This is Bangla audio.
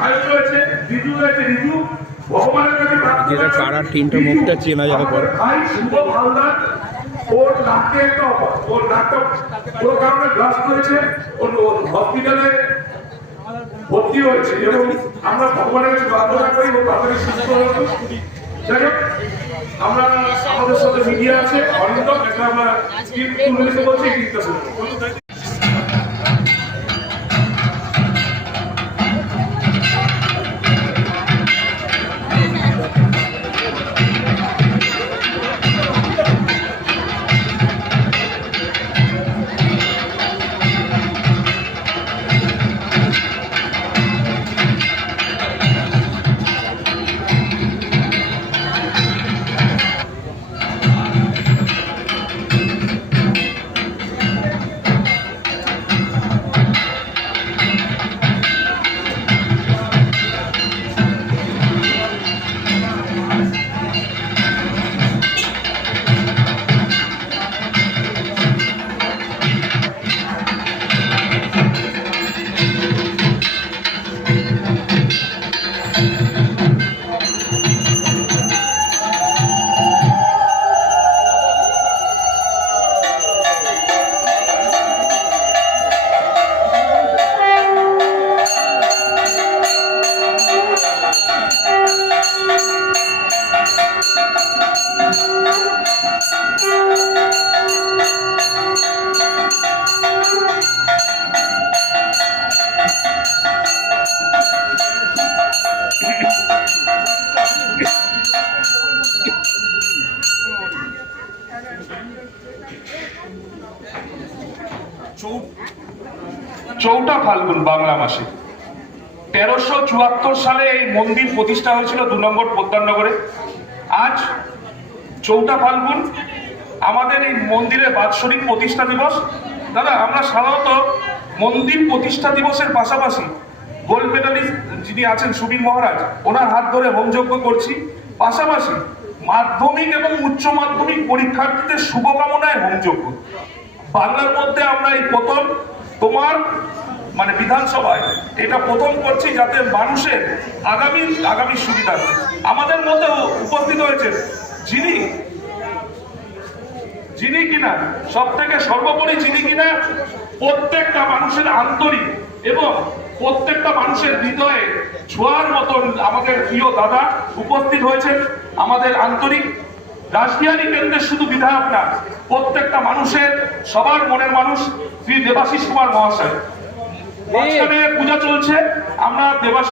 সায়ন রয়েছে, রিজু রয়েছে, রিজু ভগবানের কাছে যেটা কারা তিনটা মুখটা চেনা যাওয়ার পর ভাই শুভ হালদার ওর নাকে একটা ওর নাকটা কোনো কারণে ব্লাস্ট হয়েছে, ওর হসপিটালে ভর্তি হয়েছে এবং আমরা ভগবানের কাছে প্রার্থনা করি ও তাড়াতাড়ি সুস্থ হোক। যাই হোক, আমরা আমাদের সাথে মিডিয়া আছে অরিন্দম, এটা আমরা স্ক্রিপ্ট তুলে নিতে বলছি, স্ক্রিপ্টটা শুনুন। চৌঠা ফাল্গুন বাংলা মাসে 1374 সালে এই মন্দির প্রতিষ্ঠা হয়েছিল 2 নম্বর পোদ্দারনগরে। আজ চৌঠা ফাল্গুন আমাদের এই মন্দিরের বাৎসরিক প্রতিষ্ঠা দিবস। দাদা, আমরা সাধারণত মন্দির প্রতিষ্ঠা দিবসের পাশাপাশি গোল্ড মেডালিস্ট যিনি আছেন সুবীর মহারাজ, ওনার হাত ধরে হোমযজ্ঞ করছি, পাশাপাশি মাধ্যমিক এবং উচ্চ মাধ্যমিক পরীক্ষার্থীদের শুভকামনায় হোমযজ্ঞ। বাংলার মধ্যে আমরা এই প্রথম তোমার মানে বিধানসভায় এটা প্রথম করছি, যাতে মানুষের আগামী সুবিধা। আমাদের মধ্যে উপস্থিত হয়েছে যিনি কিনা সব থেকে সর্বোপরি যিনি কিনা প্রত্যেকটা মানুষের আন্তরিক এবং প্রত্যেকটা মানুষের হৃদয়ে ছোঁয়ার মতন আমাদের প্রিয় দাদা উপস্থিত হয়েছেন। আমাদের আন্তরিক রাসবিহারী কেন্দ্রের শুধু বিধায়ক না, প্রত্যেকটা মানুষের সবার মনের মানুষ শ্রী দেবাশিস কুমার মহাশয়। মাঝখানে পূজা চলছে, আমরা দেবাশিস